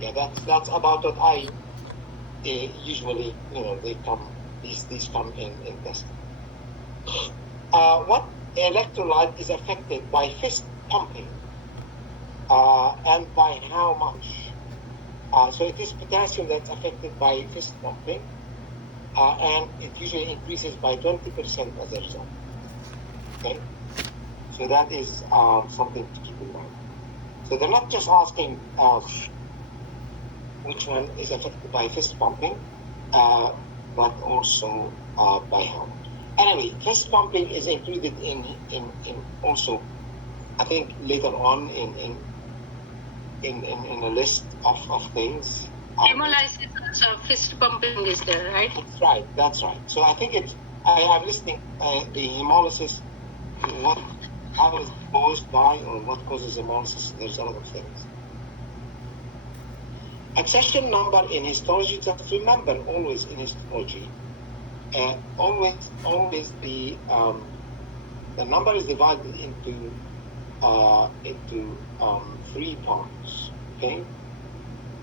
Yeah, that's about what I usually, these come in test. What electrolyte is affected by fist pumping, and by how much? So it is potassium that's affected by fist pumping, and it usually increases by 20% as a result. Okay, so that is something to keep in mind. So they're not just asking which one is affected by fist pumping, but also by how much. Anyway, fist pumping is included in also, I think later on in a list of things. Hemolysis also, fist pumping is there, right? That's right. So I think I'm listing the hemolysis, how it's caused by, or what causes hemolysis. There's a lot of things. Accession number in histology, just remember always in histology, always the number is divided into 3 parts. Okay,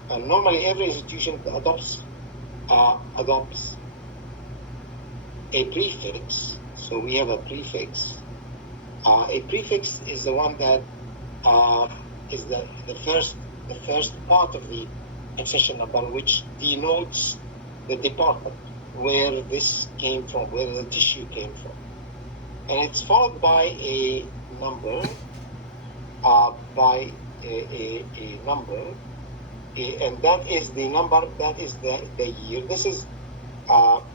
and normally every institution adopts a prefix. So we have a prefix. A prefix is the one that is the first part of the accession number, which denotes the department where this came from, where the tissue came from, and it's followed by a number, and that is the number, that is the year. This is followed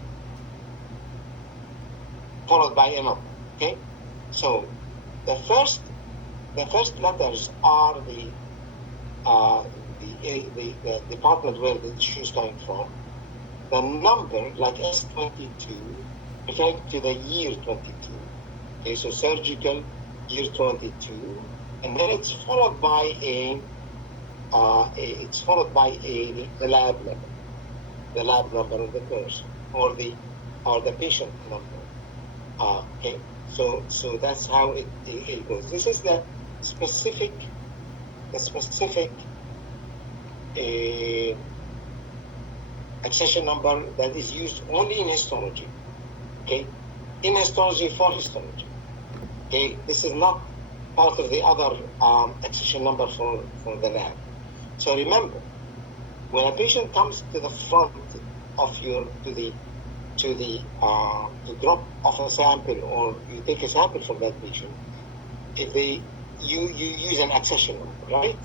by a number. Okay, so the first letters are the department where the tissue is coming from. The number, like S22, referring to the year 22. Okay, so surgical year 22, and then it's followed by the lab number, the lab number of the person, or the patient number. Okay, so that's how it goes. This is the specific accession number that is used only in histology. Okay, in histology, for histology. Okay, this is not part of the other accession number for the lab. So remember, when a patient comes to the front of to drop off a sample, or you take a sample from that patient, you use an accession number, right?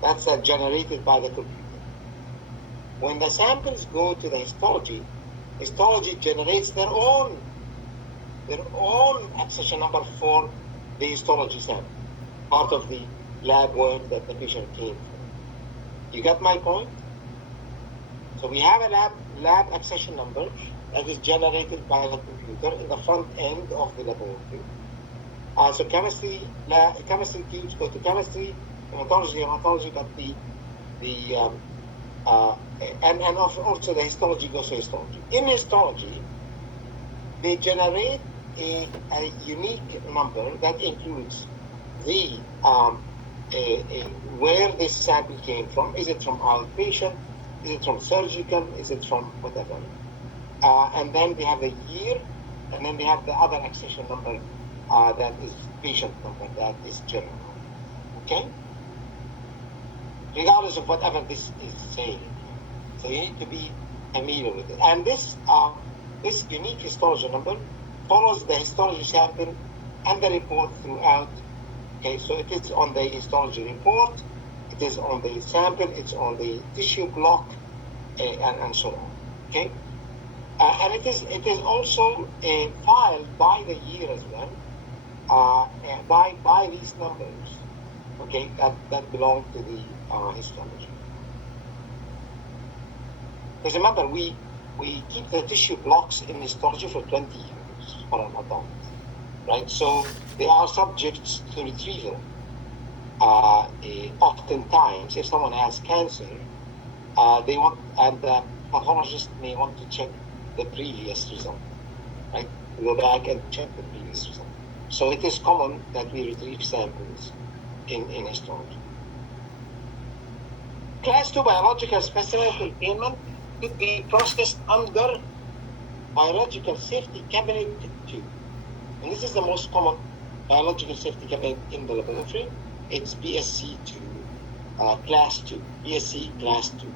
That's generated by the computer. When the samples go to the histology generates their own accession number for the histology sample, part of the lab work that the patient came from. You got my point? So we have a lab accession number that is generated by the computer in the front end of the laboratory. So chemistry tubes go to chemistry, hematology got and also the histology goes to histology. In histology, they generate a unique number that includes the where this sample came from. Is it from outpatient? Is it from surgical? Is it from whatever? And then they have the year, and then they have the other accession number that is patient number, that is general. Okay? Regardless of whatever this is saying. So you need to be familiar with it. And this unique histology number follows the histology sample and the report throughout. Okay, so it is on the histology report, it is on the sample, it's on the tissue block, and so on. Okay, and it is also filed by the year as well, by these numbers. Okay, that belong to the histology. Because remember, we keep the tissue blocks in histology for 20 years for an adult, right? So they are subjects to retrieval. Oftentimes, if someone has cancer, the pathologist may want to check the previous result, right? Go back and check the previous result. So it is common that we retrieve samples in histology. Class 2 biological specimen containment could be processed under biological safety cabinet 2. And this is the most common biological safety cabinet in the laboratory. It's BSC 2, class 2, BSC class 2,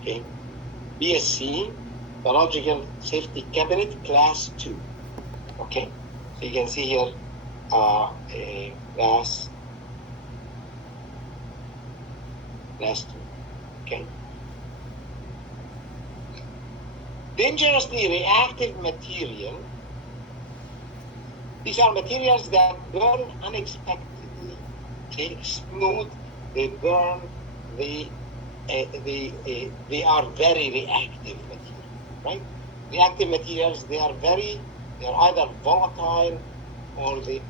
okay? BSC, biological safety cabinet class 2, okay? So you can see here, a class 2, okay? Dangerously reactive material. These are materials that burn unexpectedly. They explode, they burn, they are very reactive materials, right? Reactive materials, they are either volatile or they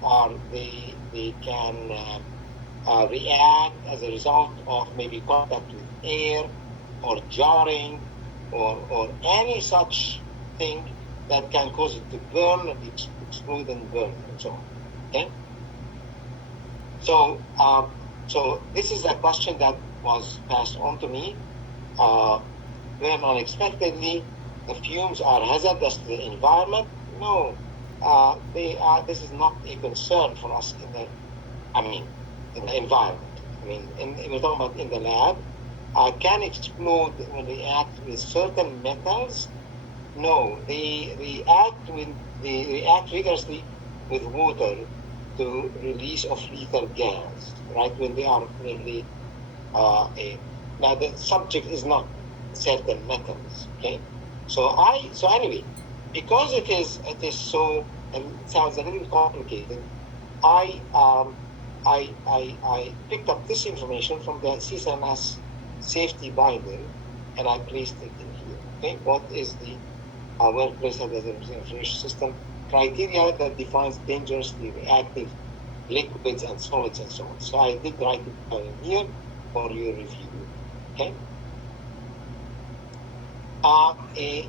can react as a result of maybe contact with air or jarring or any such thing that can cause it to burn, explode and burn and so on. Okay? So this is a question that was passed on to me. Burn unexpectedly, the fumes are hazardous to the environment. No, this is not a concern for us in the environment. We're talking about in the lab. Can explode when they react with certain metals? No, they react vigorously with water to release of lethal gas, right? When they are really now the subject is not certain metals, okay? So anyway, because it is so, and it sounds a little complicated, I picked up this information from the CSMS safety binder, and I placed it in here. Okay, what is the workplace hazardous information system criteria that defines dangerously reactive liquids and solids and so on? So I did write it down in here for your review. Okay.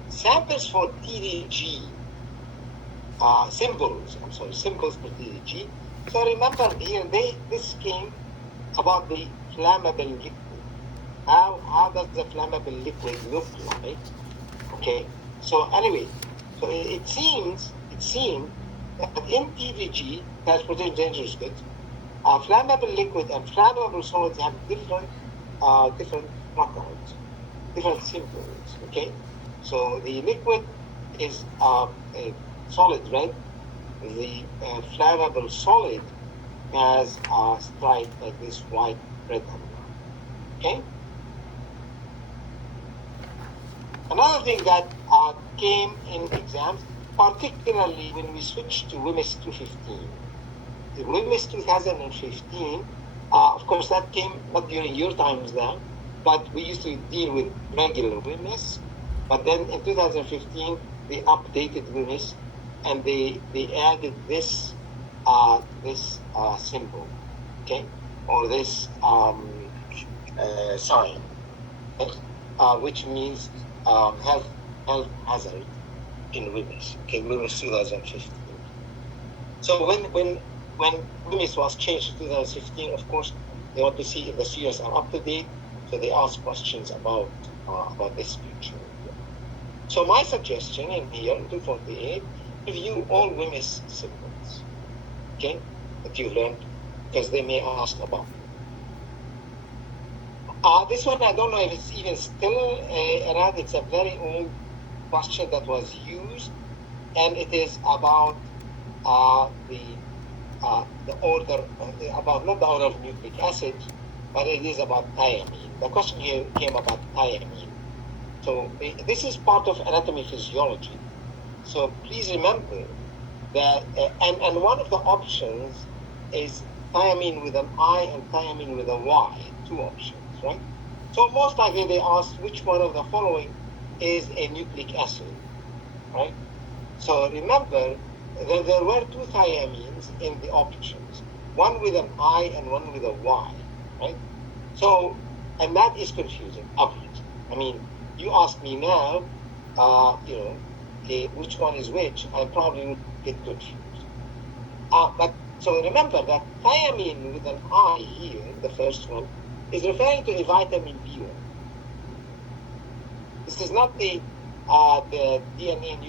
Samples for TDG, symbols for TDG. So remember here, this came about the flammable liquid. How does the flammable liquid look like? Okay. So anyway, so it seemed that in TDG, transportation dangerous goods, flammable liquid and flammable solids have different knockout, different symbols. Okay. So the liquid is a solid red. The flammable solid has a stripe like this white, red, and brown. Okay. Another thing that came in exams, particularly when we switched to WMIS 215. The WMIS 2015, of course, that came not during your times then, but we used to deal with regular WMIS. But then in 2015, they updated WMIS and they added this symbol, okay, or this sign, okay? Which means health hazard in WMIS, okay, WMIS 2015. So when WMIS was changed to 2015, of course, they want to see if the students are up to date, so they ask questions about this feature. So my suggestion in here, 248, review all WMIS symbols, okay, that you've learned, because they may ask about. This one, I don't know if it's even still around. It's a very old question that was used, and it is about the order, about not the order of nucleic acid, but it is about thiamine. The question here came about thiamine. So this is part of anatomy physiology. So please remember that, and one of the options is thiamine with an I and thiamine with a Y, two options, right? So most likely they asked which one of the following is a nucleic acid, right? So remember that there were two thiamines in the options, one with an I and one with a Y, right? So, and that is confusing, obviously. I mean, you ask me now, which one is which, I probably would get confused. But so remember that thiamine with an I here, the first one, is referring to a vitamin B1. This is not the DNA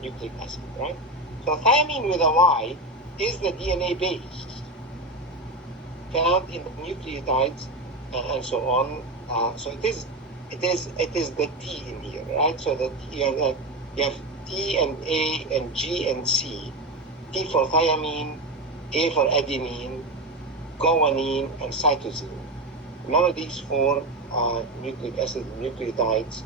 nucleic acid, right? So thymine with a Y is the DNA base found in the nucleotides and so on. So it is the T in here, right? So that you have T and A and G and C. T for thiamine, A for adenine, guanine, and cytosine. None of these four nucleic acid nucleotides.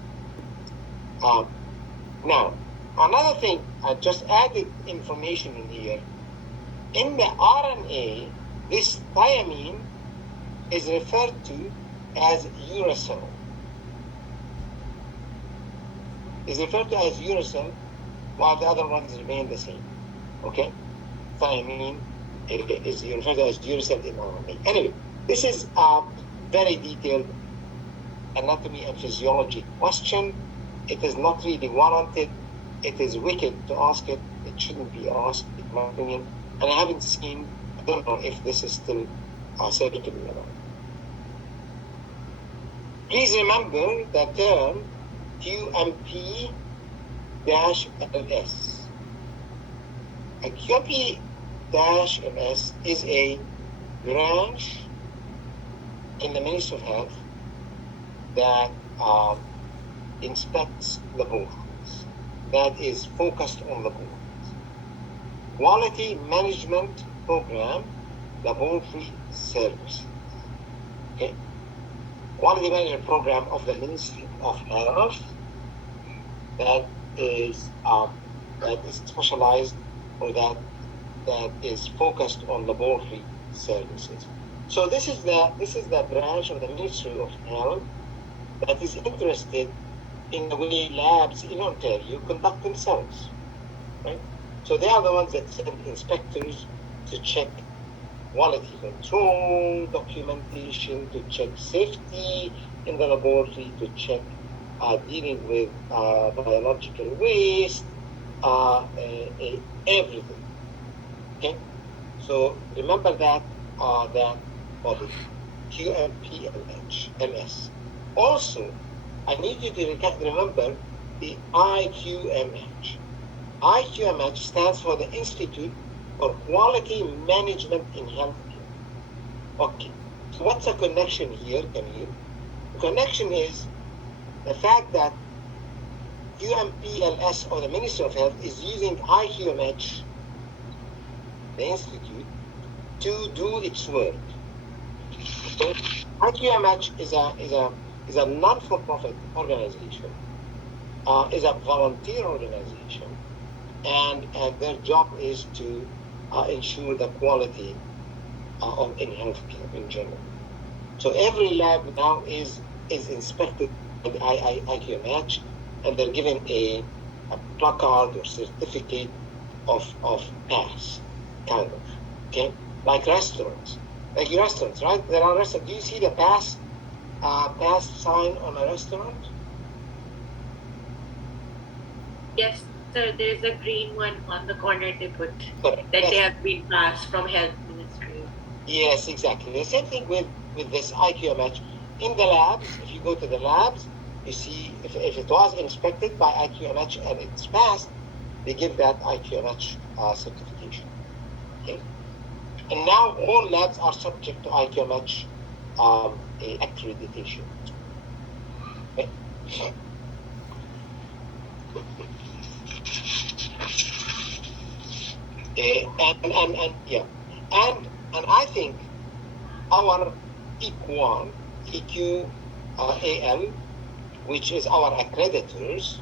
Now, another thing, I just added information in here. In the RNA, this thiamine is referred to as uracil. Is referred to as uracil, while the other ones remain the same. Okay? Thiamine is referred to as uracil in RNA. Anyway, this is a very detailed anatomy and physiology question. It is not really warranted. It is wicked to ask it. It shouldn't be asked, in my opinion. And I haven't seen, I don't know if this is still circulating or not. Please remember the term QMP-LS. A QMP-LS is a branch in the Ministry of Health that inspects laboratories, that is focused on laboratories. Quality Management Program, Laboratory Services. Okay? Quality Management Program of the Ministry of Health that is specialized, or that is focused on laboratory services. So this is the branch of the Ministry of Health that is interested in the way labs in Ontario conduct themselves, right? So they are the ones that send inspectors to check quality control, documentation, to check safety in the laboratory, to check dealing with biological waste, everything. Okay, so remember that body, QMP-LS. Also, I need you to remember the IQMH. IQMH stands for the Institute for Quality Management in Healthcare. Okay, so what's the connection here, Camille? The connection is the fact that QMP-LS, or the Ministry of Health, is using IQMH, the Institute, to do its work. So IQMH is a non-for-profit organization, is a volunteer organization, and their job is to ensure the quality in healthcare in general. So every lab now is inspected by the IQMH, and they're given a placard or certificate of pass, kind of. Okay, like restaurants, right? There are restaurants. Do you see the pass sign on a restaurant? Yes, sir. There's a green one on the corner they put Correct. that Yes. they have been passed from Health Ministry. Yes, exactly. The same thing with this IQMH. In the labs, if you go to the labs, you see if it was inspected by IQMH and it's passed, they give that IQMH certification. Okay? And now all labs are subject to IQMH accreditation. Okay? And I think our EQAL, which is our accreditors,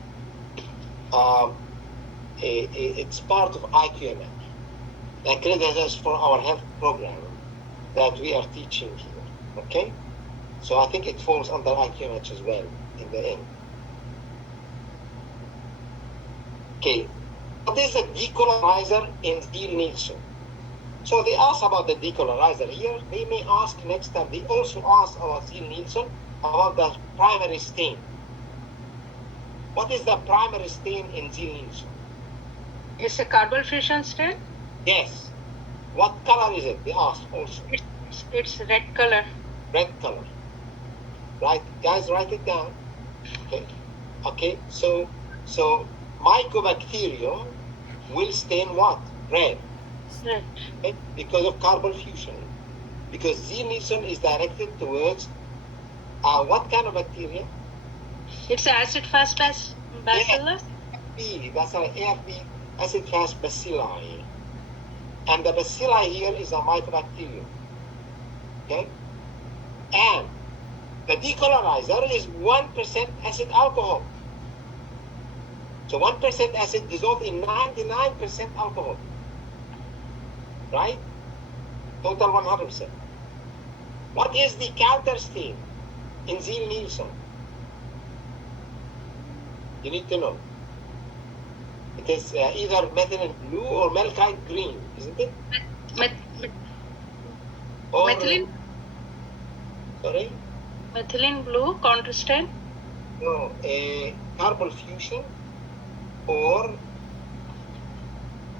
it's part of IQMH. The accreditors for our health program that we are teaching here. Okay, so I think it falls under IQMH as well in the end. Okay, what is a decolorizer in Steele-Nielsen? So they ask about the decolorizer here. They may ask next time. They also ask about Steele-Nielsen about the primary stain. What is the primary stain in Steele-Nielsen? It's a carbon fusion stain. Yes. What color is it? They ask also. It's red color. Red color. Right, guys, write it down. Okay. So mycobacterium will stain what? Red. Right. Okay? Because of carbon fusion. Because Z-Nielsen is directed towards what kind of bacteria? It's acid-fast bacillus. That's an AFB, acid-fast bacilli. And the bacilli here is a mycobacterium. Okay? And the decolonizer is 1% acid alcohol. So 1% acid dissolved in 99% alcohol. Right? Total 100%. What is the counter stain in Ziel-Nielsen? You need to know. It is either methylene blue or malachite green, isn't it? Or, Methylene. Sorry? Methylene blue contrastain. No, carbon fusion or,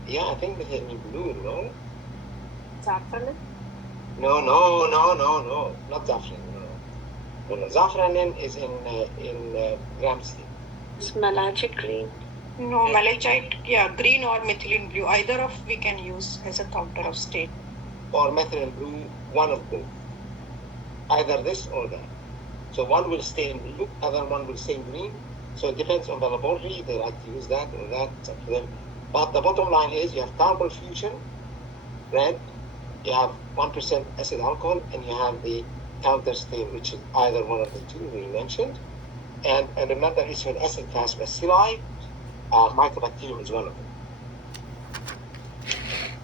I think methylene blue, no? Saffron? No, not saffron. No. Saffron is in Gramsci. It's malachite green. No, malachite, green or methylene blue. Either of we can use as a counter of stain. Or methylene blue, one of both. Either this or that. So one will stain blue, other one will stain green. So it depends on the laboratory. They like to use that or that. It's up to them. But the bottom line is you have carbon fusion, red. You have 1% acid alcohol, and you have the counter stain, which is either one of the two we mentioned. And remember, it's an acid-fast bacilli. Mycobacterium is one of them.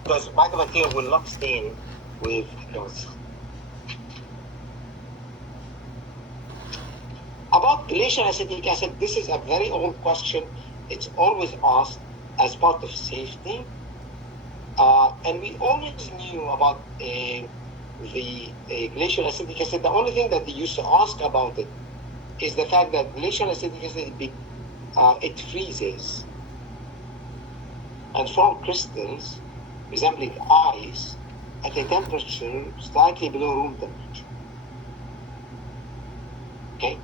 Because mycobacterium will not stain with those. About glacial acetic acid, this is a very old question. It's always asked as part of safety. And we always knew about the glacial acetic acid. The only thing that they used to ask about it is the fact that glacial acetic acid, it freezes and forms crystals resembling ice at a temperature slightly below room temperature. Okay?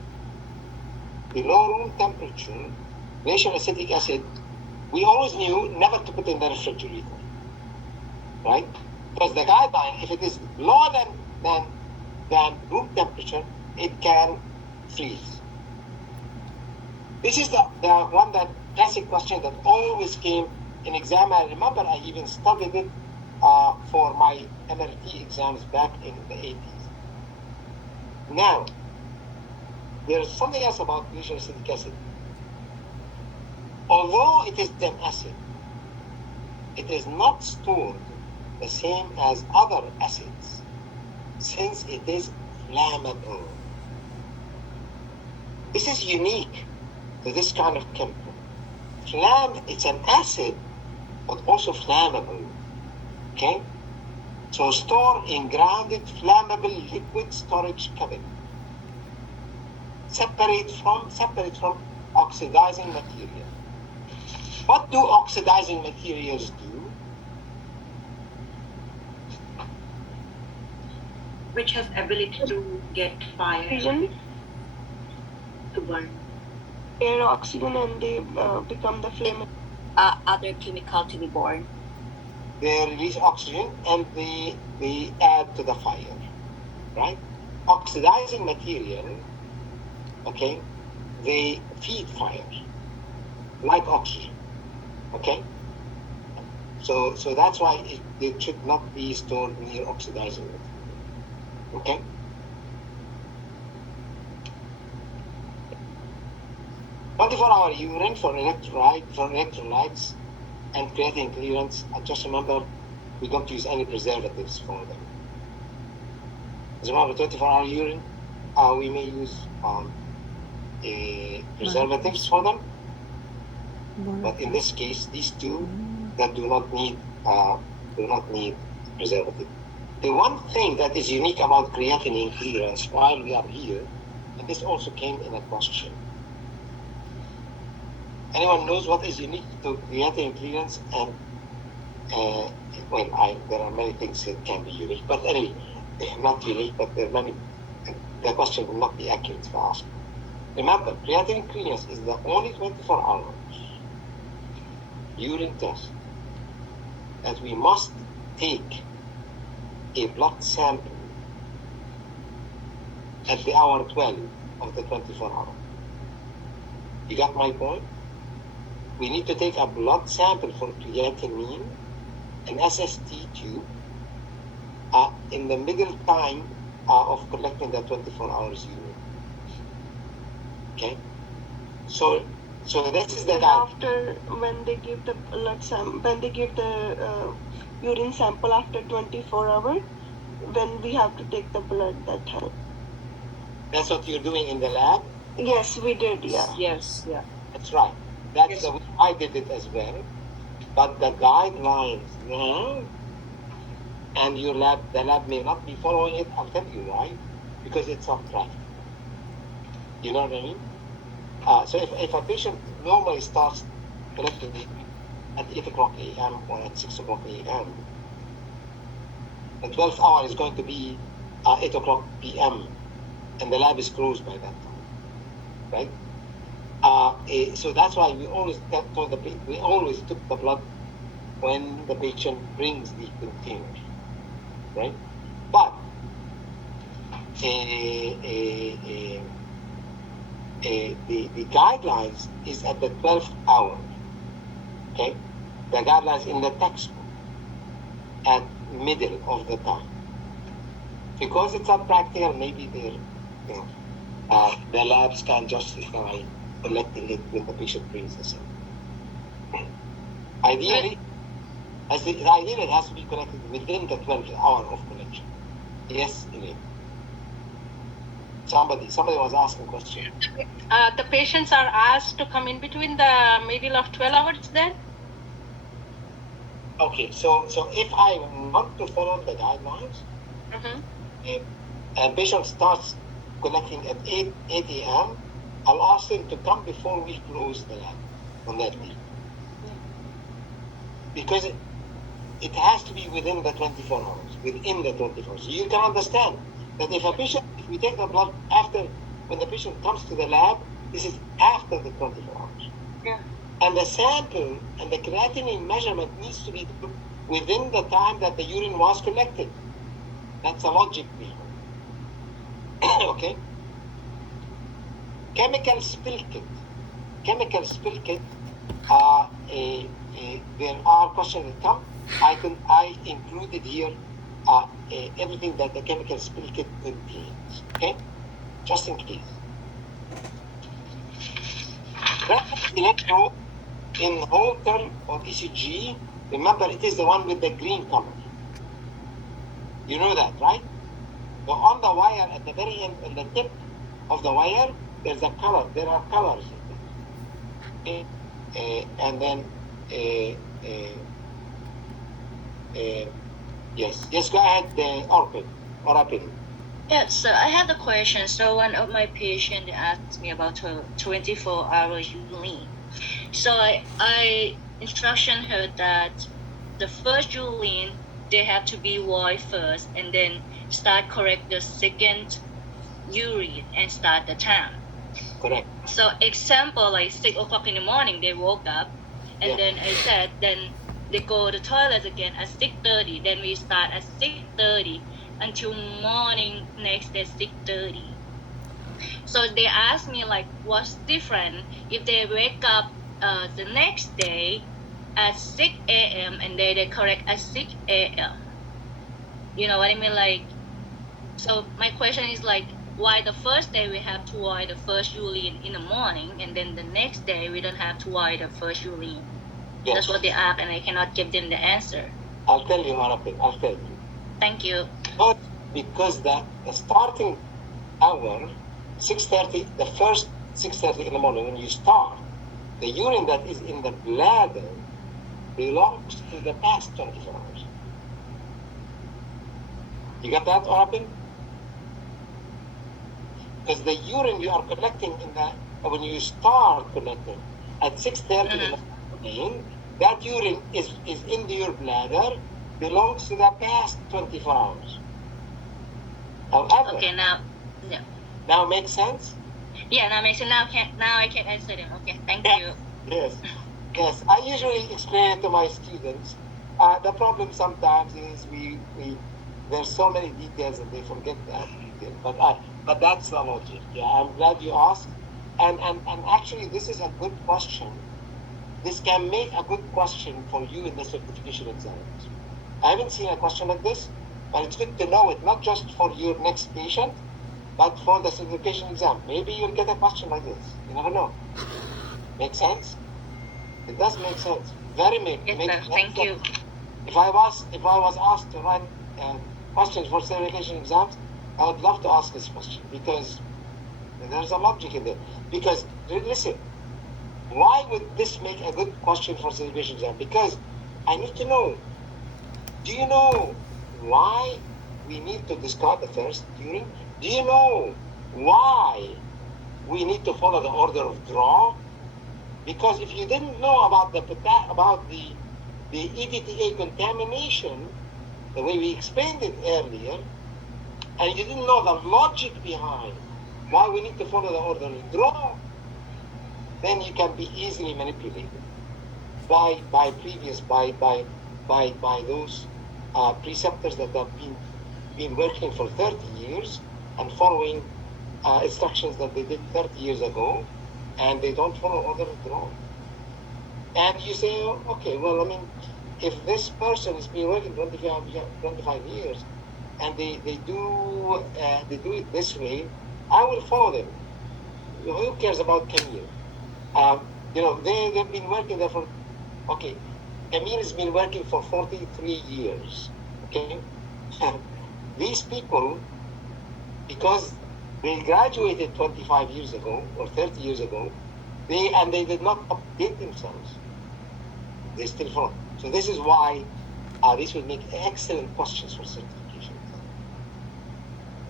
Below room temperature, glacial acetic acid, we always knew never to put in the refrigerator. Right? Because the guideline, if it is lower than room temperature, it can freeze. This is the one that classic question that always came in exam. I remember I even studied it for my MRT exams back in the 80s. Now, there is something else about glacial acetic acid. Although it is an acid, it is not stored the same as other acids, since it is flammable. This is unique to this kind of chemical. It's an acid, but also flammable. Okay? So store in grounded flammable liquid storage cabinet. Separate from oxidizing material. What do oxidizing materials do? Which has ability to get fire, Oxygen, to burn. air, oxygen, and they become the flame. Other chemical to be born. They release oxygen and they add to the fire, right? Oxidizing material, okay, they feed fire, like oxygen, okay? So that's why it should not be stored near oxidizing material, okay? Our urine for electrolytes and creatinine clearance. Just remember, we don't use any preservatives for them. As remember, 24-hour urine, we may use preservatives for them, but in this case, these two that do not need preservative. The one thing that is unique about creatinine clearance, while we are here, and this also came in a question. Anyone knows what is unique to creatinine clearance? And there are many things that can be unique, but anyway, not unique, but there are many. The question will not be accurate to ask. Remember, creatinine kinase is the only 24 hours urine test that we must take a blood sample at the hour 12 of the 24 hours. You got my point? We need to take a blood sample for creatinine, an SST tube, in the middle time of collecting the 24 hours urine. Okay? So this is the And guide. after, when they give the blood when they give the urine sample after 24 hours, when we have to take the blood that time. That's what you're doing in the lab? Yes, we did. Yeah. Yes, yeah. That's right. That's the way I did it as well. But the guidelines now, and the lab may not be following it. I'll tell you why. Because it's off track. You know what I mean? So if a patient normally starts collecting at 8 o'clock a.m. or at 6 o'clock a.m., the 12th hour is going to be 8 o'clock p.m. and the lab is closed by that time, right? So that's why we always took the blood when the patient brings the container, right? But the guidelines is at the 12th hour, okay? The guidelines in the textbook at middle of the time. Because it's not practical, maybe the labs can justify collecting it when the patient brings the sample. Ideally, it has to be collected within the 12th hour of collection. Yes, Elaine. Somebody was asking a question. The patients are asked to come in between the middle of 12 hours then? Okay, so if I want to follow the guidelines, Mm-hmm. if a patient starts collecting at 8 a.m., I'll ask them to come before we close the lab on that day. Because it has to be within the 24 hours, within the 24 hours. You can understand that if we take the blood when the patient comes to the lab, this is after the 24 hours. Yeah. And the sample and the creatinine measurement needs to be within the time that the urine was collected. That's a logic behind. Okay? Chemical spill kit. There are questions that come. I included here everything that the chemical spill kit contains. Okay? Just in case. Rapid electro in Holter or ECG, remember it is the one with the green color. You know that, right? So on the wire at the very end, on the tip of the wire, there's a color. There are colors. Okay? And then, yes, go ahead, Orapin. Yeah, so I have a question. So one of my patients asked me about her 24-hour urine. So I instruction her that the first urine, they have to be void first and then start correct the second urine and start the time. Correct. So example, like 6 o'clock in the morning, they woke up and then I said, then they go to the toilet again at 6:30. Then we start at 6:30 until morning next day 6:30. So they asked me like, what's different if they wake up the next day at 6 a.m. and they correct at 6 a.m. You know what I mean? Like, so my question is like, why the first day we have to void the first urine in the morning and then the next day we don't have to void the first urine? Yes. That's what they ask and I cannot give them the answer. I'll tell you, Orapin. I'll tell you. Thank you. But because the starting hour, 6:30, the first 6:30 in the morning when you start, the urine that is in the bladder belongs to the past 24 hours. You got that, Orapin? Because the urine you are collecting when you start collecting at 6:30 in the morning, that urine is in your bladder, belongs to the past 24 hours. However, Okay, now, yeah. now makes sense? Yeah, that makes sense. Now I can answer them. Okay, thank you. Yes, yes. I usually explain it to my students. The problem sometimes is we there's so many details that they forget that detail. But that's the logic. Yeah, I'm glad you asked. And actually, this is a good question. This can make a good question for you in the certification exams. I haven't seen a question like this, but it's good to know it, not just for your next patient, but for the certification exam. Maybe you'll get a question like this. You never know. Make sense? It does make sense. Very make Yes, make sir. sense. Thank you. If I was asked to write questions for certification exams, I would love to ask this question because there's a logic in there. Because listen, why would this make a good question for certification exam? Because I need to know. Do you know why we need to discard the first urine? Do you know why we need to follow the order of draw? Because if you didn't know about the EDTA contamination, the way we explained it earlier, and you didn't know the logic behind why we need to follow the order of draw, then you can be easily manipulated by those preceptors that have been working for 30 years and following instructions that they did 30 years ago, and they don't follow order of draw. And you say, oh, okay, well, I mean, if this person has been working 25 years and they do it this way, I will follow them. Who cares about Camille? They've been working there for, okay, Camille has been working for 43 years, okay? These people, because they graduated 25 years ago or 30 years ago, they did not update themselves. They still follow. So this is why this would make excellent questions for certification.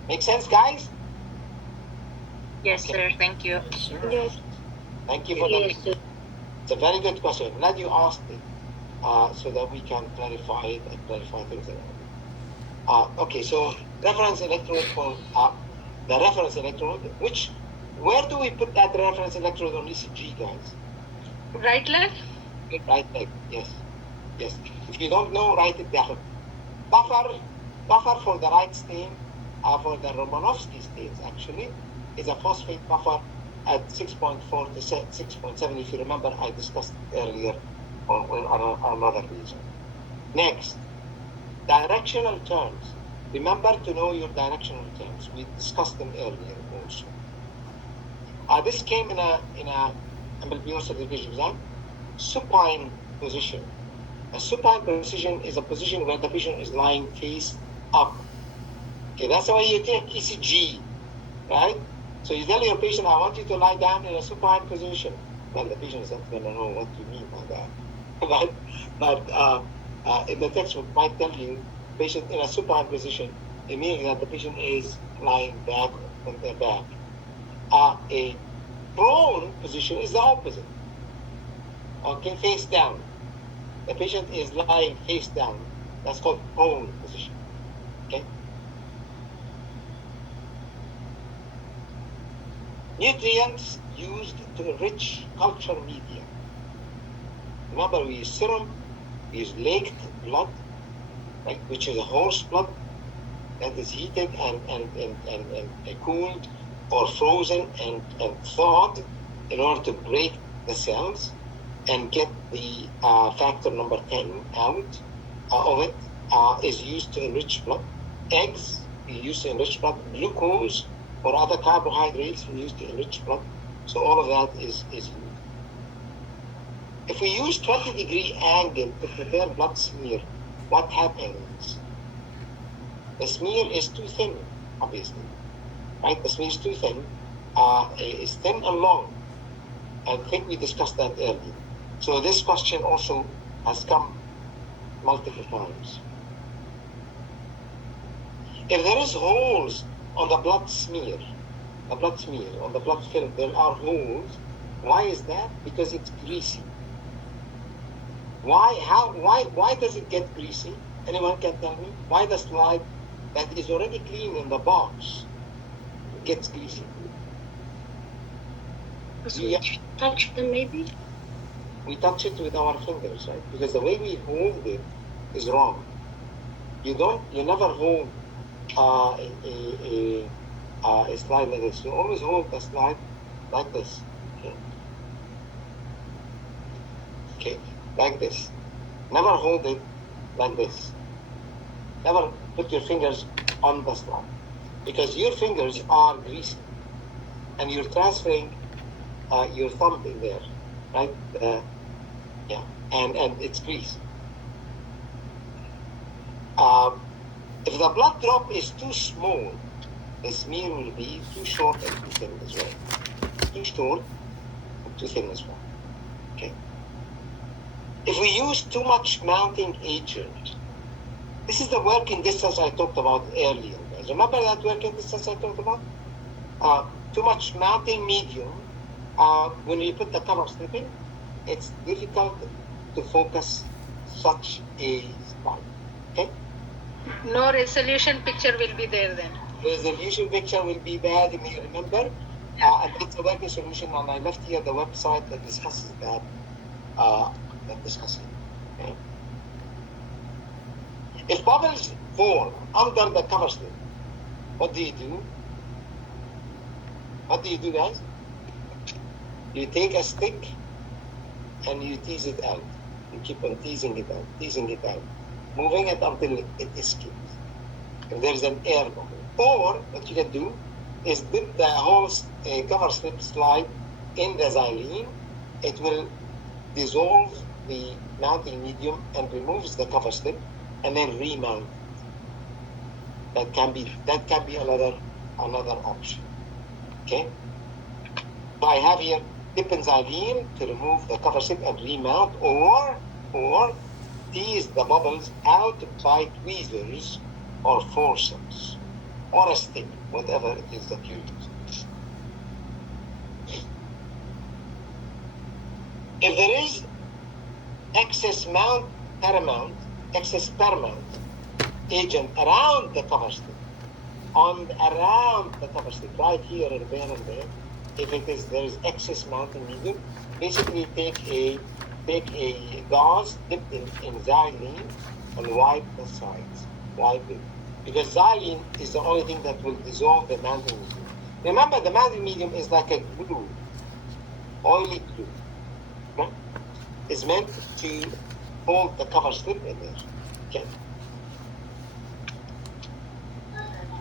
Make sense, guys? Yes, Okay. sir. Thank you. Yes. Thank you for Yes, that. sir. It's a very good question. I'm glad you asked it, so that we can clarify it and clarify things around it. Okay, so reference electrode for the reference electrode. Where do we put that reference electrode on ECG, guys? Right leg? Right leg. Yes. If you don't know, write it down. Buffer for the right stain, for the Romanovsky stains actually, is a phosphate buffer at 6.4 to 6.7. If you remember, I discussed earlier on another reason. Next, directional terms. Remember to know your directional terms. We discussed them earlier also. This came in a MLPO certification exam. Supine position. A supine position is a position where the patient is lying face up. Okay, that's the way you take ECG, right? So you tell your patient, I want you to lie down in a supine position. Well, the patient is not going to know what you mean by that. But in the textbook might tell you, patient in a supine position, it means that the patient is lying back on their back. A prone position is the opposite. Okay, face down. The patient is lying face down. That's called prone position. Okay. Nutrients used to enrich culture media. Remember, we use serum, we use laked blood, right, which is a horse blood that is heated and cooled or frozen and thawed in order to break the cells and get the factor number 10 out of it, is used to enrich blood. Eggs, we use to enrich blood. Glucose or other carbohydrates, we use to enrich blood. So all of that is used. If we use 20-degree angle to prepare blood smear, what happens? The smear is too thin, obviously. Right? The smear is too thin. It's thin and long. I think we discussed that earlier. So this question also has come multiple times. If there is holes on the blood smear, on the blood film, there are holes. Why is that? Because it's greasy. Why does it get greasy? Anyone can tell me? Why the slide that is already clean in the box gets greasy? Because Yeah. we touched them maybe. We touch it with our fingers, right? Because the way we hold it is wrong. You never hold a slide like this. You always hold the slide like this. Okay, like this. Never hold it like this. Never put your fingers on the slide, because your fingers are greasy, and you're transferring your thumb in there, right? Yeah, and it's grease. If the blood drop is too small, the smear will be too short and too thin as well. Too short and too thin as well. Okay. If we use too much mounting agent, this is the working distance I talked about earlier, guys. Remember that working distance I talked about? Too much mounting medium. When we put the cover slip in, it's difficult to focus such a spot. Okay? No resolution picture will be there then. The resolution picture will be bad, you may remember. And it's a working solution, and I left here the website that discusses that. Okay? If bubbles fall under the cover slip, what do you do? What do you do, guys? You take a stick and you tease it out. You keep on teasing it out, moving it until it escapes. And there's an air bubble. Or what you can do is dip the whole cover slip slide in the xylene. It will dissolve the mounting medium and removes the cover slip, and then remount. That can be another option. Okay. So I have here dip in xylene to remove the cover slip and remount, or tease the bubbles out by tweezers or forceps or a stick, whatever it is that you use. If there is excess paramount agent around the cover slip, right here and there, if there is excess mounting medium, basically take a gauze dipped in xylene and wipe the sides. Wipe it. Because xylene is the only thing that will dissolve the mounting medium. Remember, the mounting medium is like a glue, oily glue. Right? It's meant to hold the cover slip in there. Okay.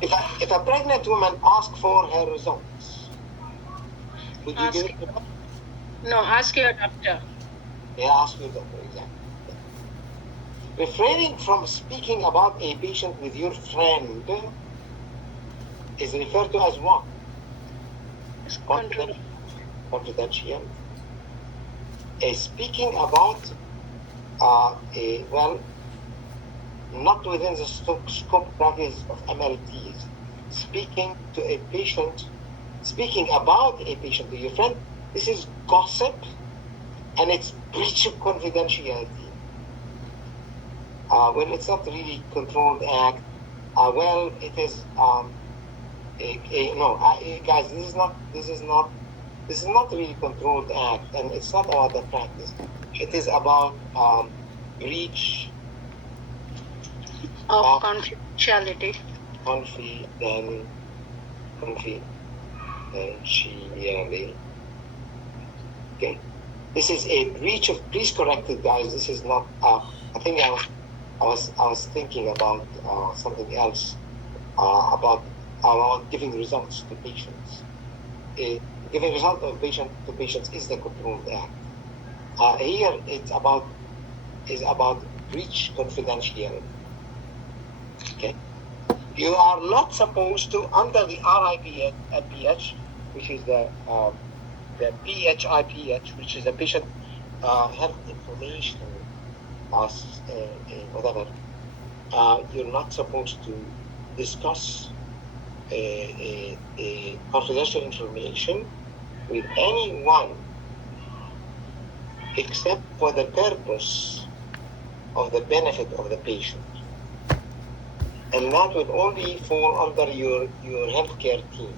If a pregnant woman asks for her results, would you give it to her? No, ask your doctor. Yeah, ask your doctor, exactly. Refraining from speaking about a patient with your friend is referred to as what? Confidential. Speaking about not within the scope practice of MLTs. Speaking about a patient to your friend, this is gossip, and it's breach of confidentiality. When it's not really controlled act, it is guys, this is not really controlled act, and it's not about the practice. It is about breach Of confidentiality. Confidentiality. Okay. This is a breach of. Please correct it, guys. This is not. I think I was thinking about something else about giving results to patients. Giving results to patients is the controlled act. Here it's about breach confidentiality. Okay. You are not supposed to, under the RIPH, which is the PHIPH, which is a patient health information, whatever. You're not supposed to discuss a confidential information with anyone except for the purpose of the benefit of the patient. And that will only fall under your healthcare team.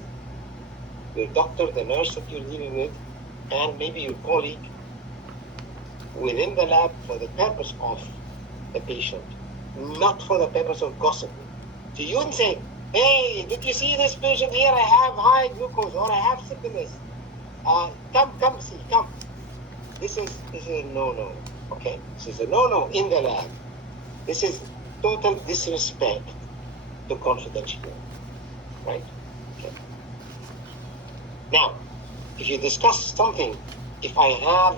Your doctor, the nurse that you're dealing with, and maybe your colleague within the lab for the purpose of the patient, not for the purpose of gossiping. So you wouldn't say, hey, did you see this patient here? I have high glucose or I have syphilis. Come see, come. This is a no-no, okay? This is a no-no in the lab. This is total disrespect to confidentiality, right? Okay. Now, if you discuss something, if I have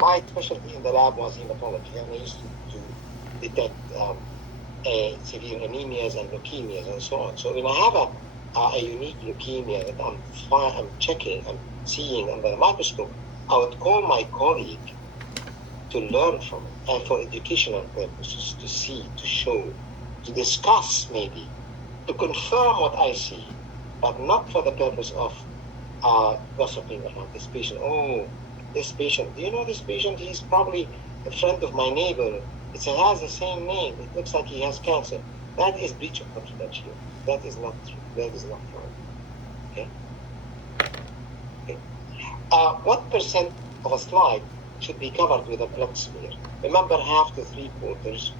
my specialty in the lab was hematology, and I used to detect severe anemias and leukemias and so on. So when I have a unique leukemia that I'm checking, I'm seeing under the microscope, I would call my colleague to learn from it and for educational purposes, to see, to show, to discuss maybe, to confirm what I see, but not for the purpose of gossiping about this patient. Oh, this patient, do you know this patient? He's probably a friend of my neighbor. It has the same name. It looks like he has cancer. That is breach of confidentiality. That is not true. That is not right. Okay? Okay. What percent of a slide should be covered with a blood smear? Remember, half to 3/4.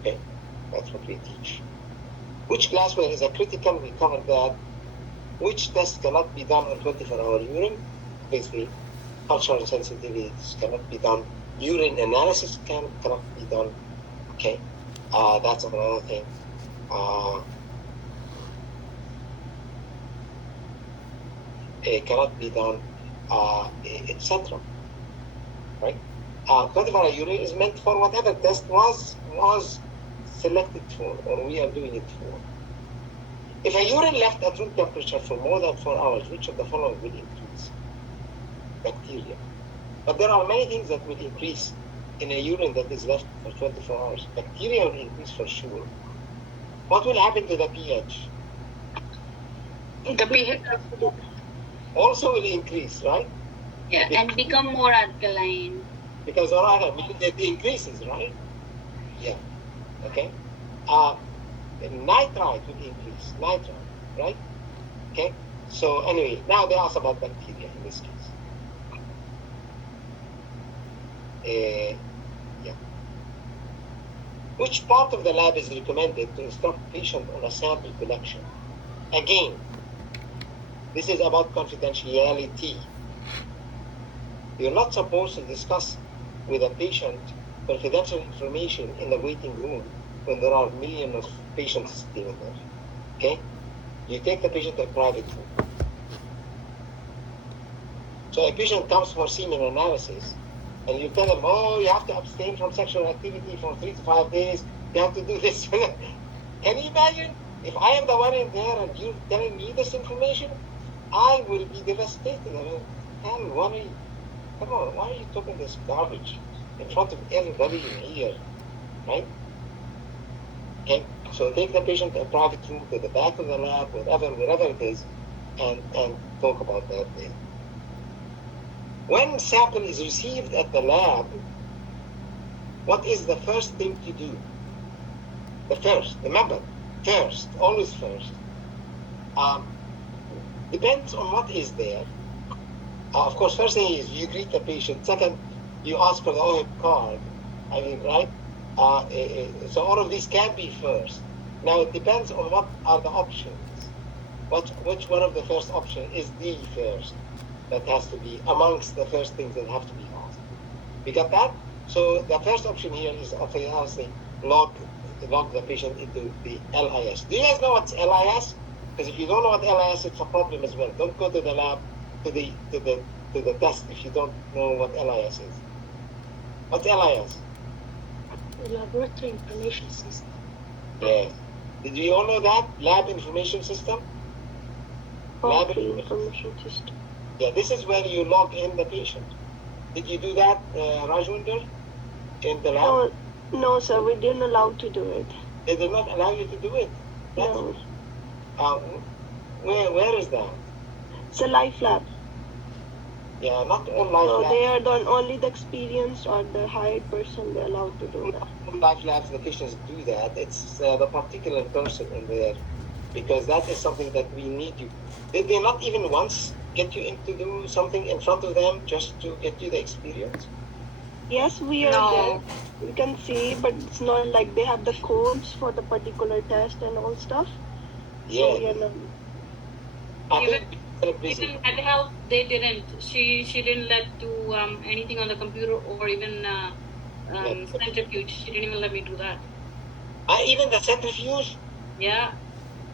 Okay, that's what we teach. Which glassware is a critical? We covered that. Which test cannot be done on 24-hour urine? Basically, cultural sensitivities cannot be done. Urine analysis cannot be done. Okay, that's another thing. It cannot be done, etc. Right? 24-hour urine is meant for whatever test was selected for, or we are doing it for. If a urine left at room temperature for more than 4 hours, which of the following will increase? Bacteria. But there are many things that will increase in a urine that is left for 24 hours. Bacteria will increase for sure. What will happen to the pH? The pH Also will increase, right? Yeah, and become more alkaline. Because it increases, right? Yeah. Okay. Nitrite will increase. Nitrite, right? Okay. So anyway, now they ask about bacteria in this case. Yeah. Which part of the lab is recommended to instruct patient on a sample collection? Again, this is about confidentiality. You're not supposed to discuss with a patient confidential information in the waiting room when there are millions of patients sitting there. Okay? You take the patient to a private room. So a patient comes for semen analysis, and you tell them, oh, you have to abstain from sexual activity for 3 to 5 days. You have to do this. Can you imagine? If I am the one in there and you're telling me this information, I will be devastated. I mean, hell, come on, why are you talking this garbage in front of everybody in here, right? Okay, so take the patient to a private room, to the back of the lab, wherever it is, and talk about that there. When sample is received at the lab, what is the first thing to do? Remember, always first. Depends on what is there. Of course, first thing is you greet the patient. Second, you ask for the OHIP card. I mean, right? So all of these can be first. Now it depends on what are the options. Which one of the first option is the first that has to be amongst the first things that have to be asked. We got that? So the first option here is obviously log the patient into the LIS. Do you guys know what's LIS? Because if you don't know what LIS, it's a problem as well. Don't go to the lab to the test if you don't know what LIS is. What's LIS? Laboratory information system. Yes. Did we all know that? Lab information system? Lab information system. Yeah, this is where you log in the patient. Did you do that, Rajwinder, in the lab? No, sir, we didn't allow to do it. They did not allow you to do it? No. Where is that? It's a life lab. Yeah, not all life So labs. they are only the experienced or the hired person they're allowed to do that. All life labs, the patients do that. It's the particular person in there because that is something that we need you. Did they not even once get you in to do something in front of them just to get you the experience? Yes, we are No. there. We can see, but it's not like they have the codes for the particular test and all stuff. Yeah. So, you know, I Even- think they're busy. Even at health, they didn't. She didn't let do anything on the computer or even centrifuge. She didn't even let me do that. Even the centrifuge? Yeah.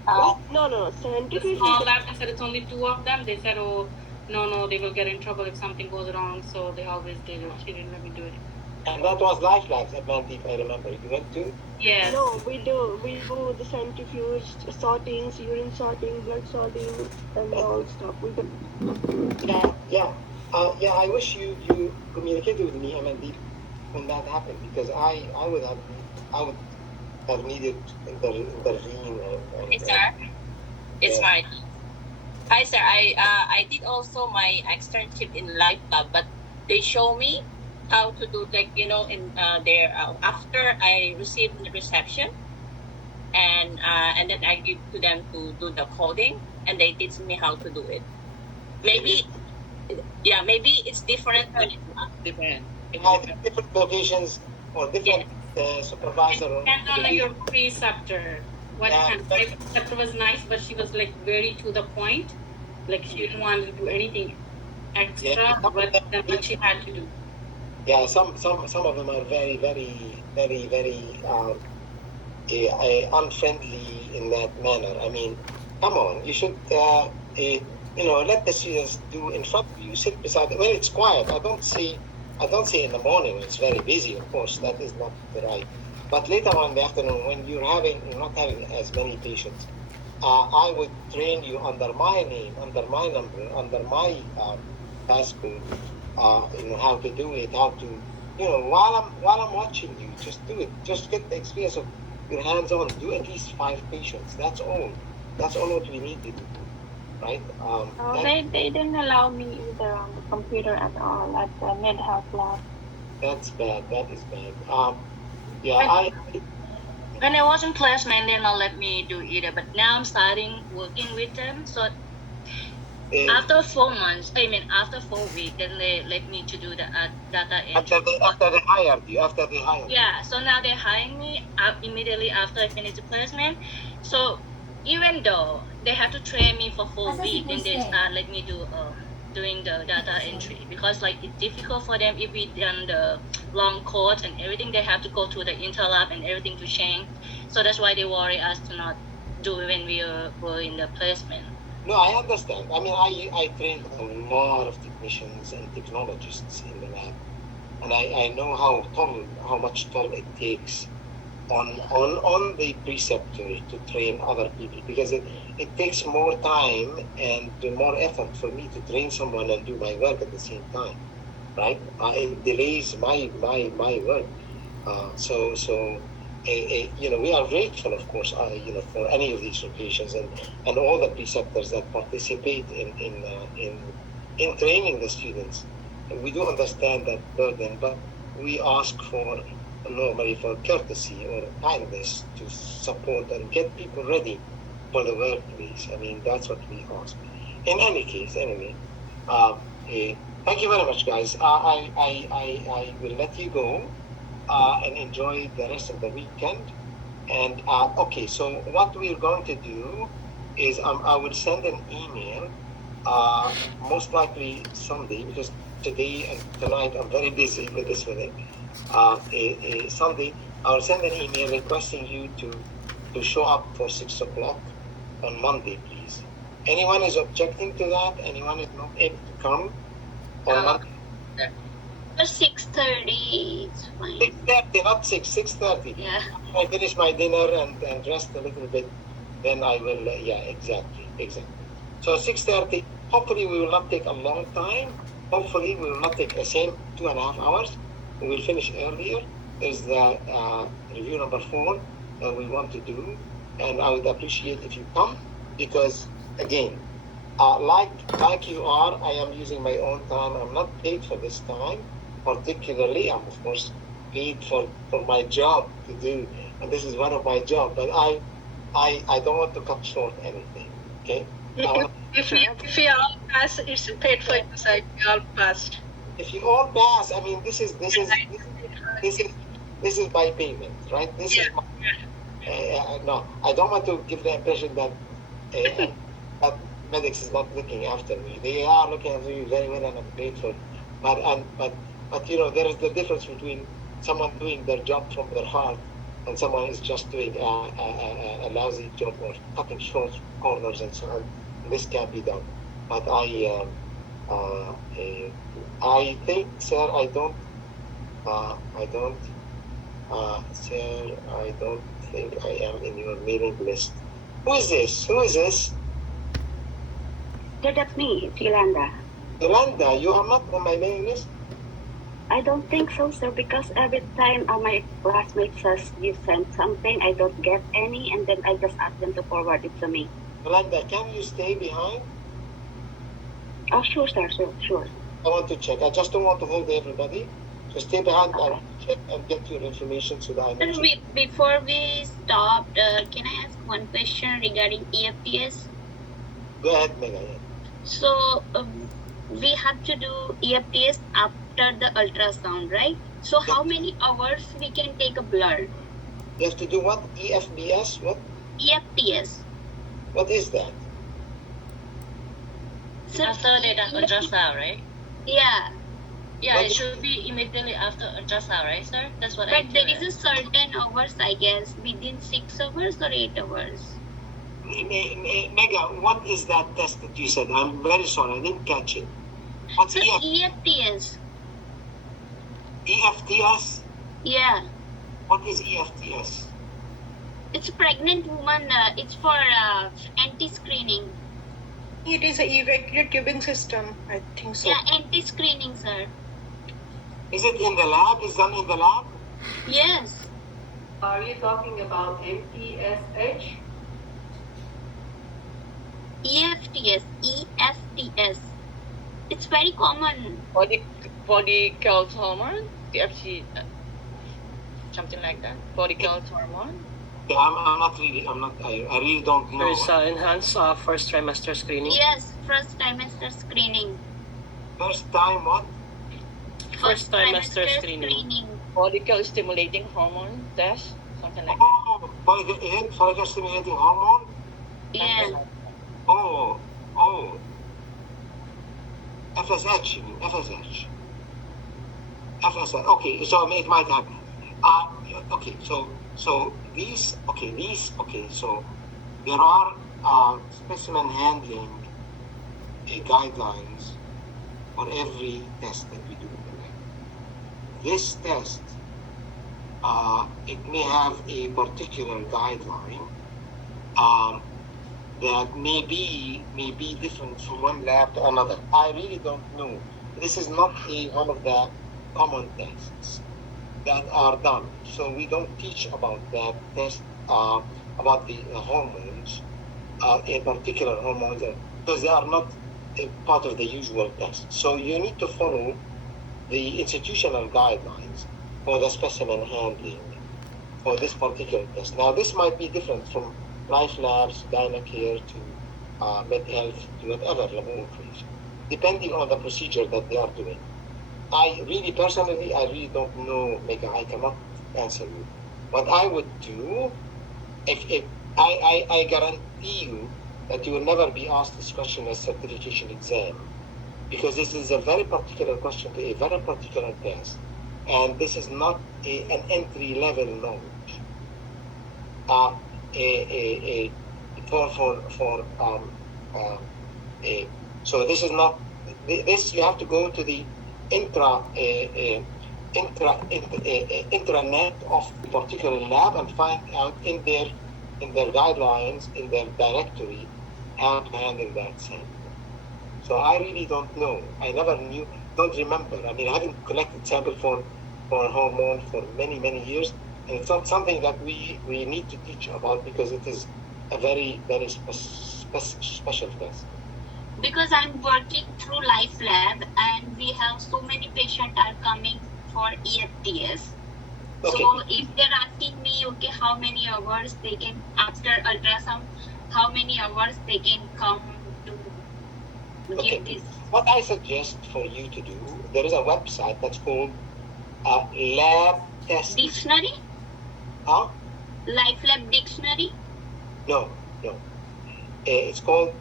no, The scientific. small lab, they said it's only 2 of them. They said, oh, no, they will get in trouble if something goes wrong. So they always did it. She didn't let me do it. And that was Life Labs at Mandy, if I remember. You went to? Yes. No, we do the centrifuge sortings, urine sorting, blood sorting, and all stuff. We do. Yeah. I wish you communicated with me, Mandy, when that happened, because I would have needed to intervene. Hey, sir. It's Yeah. Marty. Hi, sir. I did also my externship in Life Lab, but they show me how to do, like, in their after I received the reception, and then I give to them to do the coding, and they teach me how to do it. Maybe it's different. Different. I think different locations or different supervisor. Depends on your preceptor. What Yeah, kind? My preceptor was nice, but she was like very to the point. Like she didn't want to do anything extra, Yeah. but that's what she had to do. Yeah, some of them are very, very, very, very unfriendly in that manner. I mean, come on, you should let the students do in front of you. Sit beside them. When it's quiet, I don't see in the morning when it's very busy. Of course, that is not right. But later on in the afternoon, when you're not having as many patients, I would train you under my name, under my number, under my passcode. How to do it, how to, while I'm watching you, just do it. Just get the experience of your hands-on. Do at least 5 patients. That's all. That's all what we need to do, right? They didn't allow me either on the computer at all at the mid health lab. That's bad. That is bad. Yeah, When I was in placement, they not let me do either. But now I'm starting working with them. So after 4 months, after 4 weeks, then they let me to do the data entry. after they hired you, Yeah, so now they hire me immediately after I finish the placement. So even though they have to train me for 4 weeks, then they start let me do doing the data entry, because like it's difficult for them if we done the long course and everything. They have to go to the interlab and everything to change. So that's why they worry us to not do it when we were in the placement. No, I understand. I mean, I trained a lot of technicians and technologists in the lab, and I know how much toll it takes on the preceptor to train other people, because it takes more time and more effort for me to train someone and do my work at the same time, right? It delays my work. We are grateful, of course, for any of these locations and all the preceptors that participate in training the students. We do understand that burden, but we ask normally for courtesy or kindness to support and get people ready for the workplace. I mean, that's what we ask. In any case, anyway, thank you very much, guys. I will let you go and enjoy the rest of the weekend. And okay, so what we're going to do is I will send an email, most likely Sunday, because today and tonight I'm very busy with this wedding. Sunday, I'll send an email requesting you to show up for 6 o'clock on Monday, please. Anyone is objecting to that? Anyone is not able to come on Monday? 6:30 is fine. 6:30, not 6, 6:30. Yeah. I finish my dinner and rest a little bit, then I will, exactly. So 6:30, hopefully we will not take a long time. Hopefully we will not take the same 2.5 hours. We will finish earlier. There's the review number 4 that we want to do. And I would appreciate if you come, because again, like you are, I am using my own time. I'm not paid for this time. Particularly, I'm of course paid for my job to do, and this is one of my jobs. But I don't want to cut short anything. Okay. If we all pass, it's paid for you, sir. If we all passed. If you all pass, I mean, this is my payment, right? This is my, no, I don't want to give the impression that that medics is not looking after me. They are looking after you very well, and I'm grateful. But you know, there is the difference between someone doing their job from their heart and someone is just doing a lousy job or cutting short corners and so on. This can be done. But I think, sir, I don't think I am in your mailing list. Who is this? Yeah, that's me, it's Yolanda. Yolanda, you are not on my mailing list? I don't think so, sir, because every time my classmate says you sent something, I don't get any, and then I just ask them to forward it to me. Yolanda, can you stay behind? Oh, sure, sir, sure. I want to check. I just don't want to hold everybody. So stay behind Okay. and check and get your information so that I know. Sir, before we stop, can I ask one question regarding EFTS? Go ahead, Mega. So we have to do EFTS after the ultrasound, right? So how many hours we can take a blood? You have to do what? EFBS? What? EFTS. What is that? Sir, After they done ultrasound, right? yeah, Yeah, But- it should be immediately after ultrasound, right, sir? That's what I but there heard. is a certain hours, I guess, within 6 hours or 8 hours. Mega, what is that test that you said? I'm very sorry, I didn't catch it. What's So EFTS? EFTS, EFTS? yeah, What is EFTS? it's a pregnant woman. It's for anti-screening. It is a irregular tubing system. I think so. Yeah, anti-screening, sir. Is it in the lab? Is done in the lab? Yes. Are you talking about MTSH? EFTS, EFTS. It's very common. Follicle hormone, TFC, something like that. Follicle hormone. Yeah, I really don't know. There's enhanced first trimester screening. Yes, first trimester screening. First time what? First trimester screening. Follicle stimulating hormone test, something like that. Oh, follicle stimulating hormone? Yeah. Oh. FSH, you mean, FSH. FSH, okay, so it might happen. Okay, so there are specimen handling guidelines for every test that we do. This test, it may have a particular guideline that may be different from one lab to another. I really don't know. This is not one of the common tests that are done. So we don't teach about that test, about the hormones, in particular hormones, because they are not a part of the usual test. So you need to follow the institutional guidelines for the specimen handling for this particular test. Now, this might be different from Life Labs, Dynacare to MedHealth to whatever laboratories, depending on the procedure that they are doing. I really don't know, Mega. I cannot answer you. What I would do, if I guarantee you that you will never be asked this question as certification exam, because this is a very particular question to a very particular test, and this is not an entry level knowledge. So this is not this. You have to go to the intranet of a particular lab and find out in their guidelines, in their directory, how to handle that sample. So I really don't know. I never knew, don't remember. I mean, I haven't collected sample for hormone for many years, and it's not something that we need to teach about because it is a very special test. Because I'm working through Life Lab and we have so many patients are coming for EFTS. So if they're asking me, okay, how many hours they can, after ultrasound, how many hours they can come to give this? What I suggest for you to do, there is a website that's called Lab Test. Dictionary? Huh? Life Lab Dictionary? No. It's called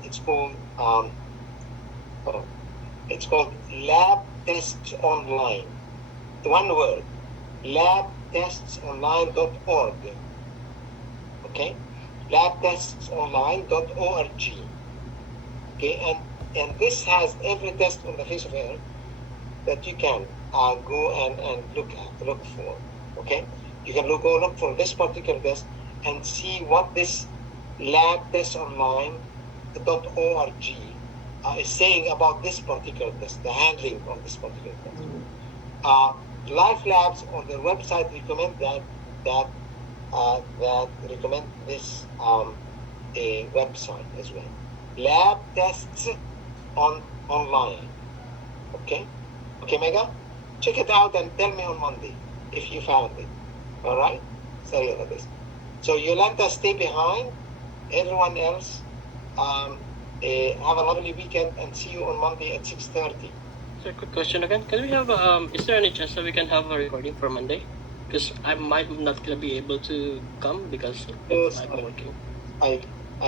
Lab Tests Online. One word. labtestsonline.org. Okay? labtestsonline.org. Okay, and this has every test on the face of the earth that you can go and look for. Okay? You can look for this particular test and see what this labtestsonline.org is saying about this particular test, the handling of this particular test. Life Labs on their website recommend that recommend this a website as well. Lab Tests Online. Okay, Mega, check it out and tell me on Monday if you found it. All right. Sorry about this. So Yolanda, stay behind. Everyone else, have a lovely weekend and see you on Monday at 6:30. So, quick question again. Can we have, is there any chance that we can have a recording for Monday? Because I might not gonna be able to come because I'm working. I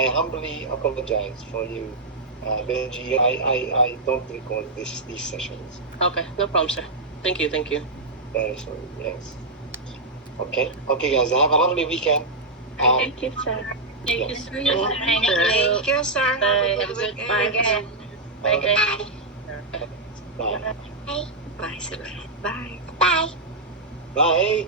humbly apologize for you, Benji. I don't record these sessions. Okay, no problem, sir. Thank you. Very sorry. Yes. Okay, guys. Have a lovely weekend. Thank you, sir. Thank you, sir. Thank you, sir. Bye. Have a good Bye. weekend. Bye, guys. Bye. Bye, sir. Bye. Bye.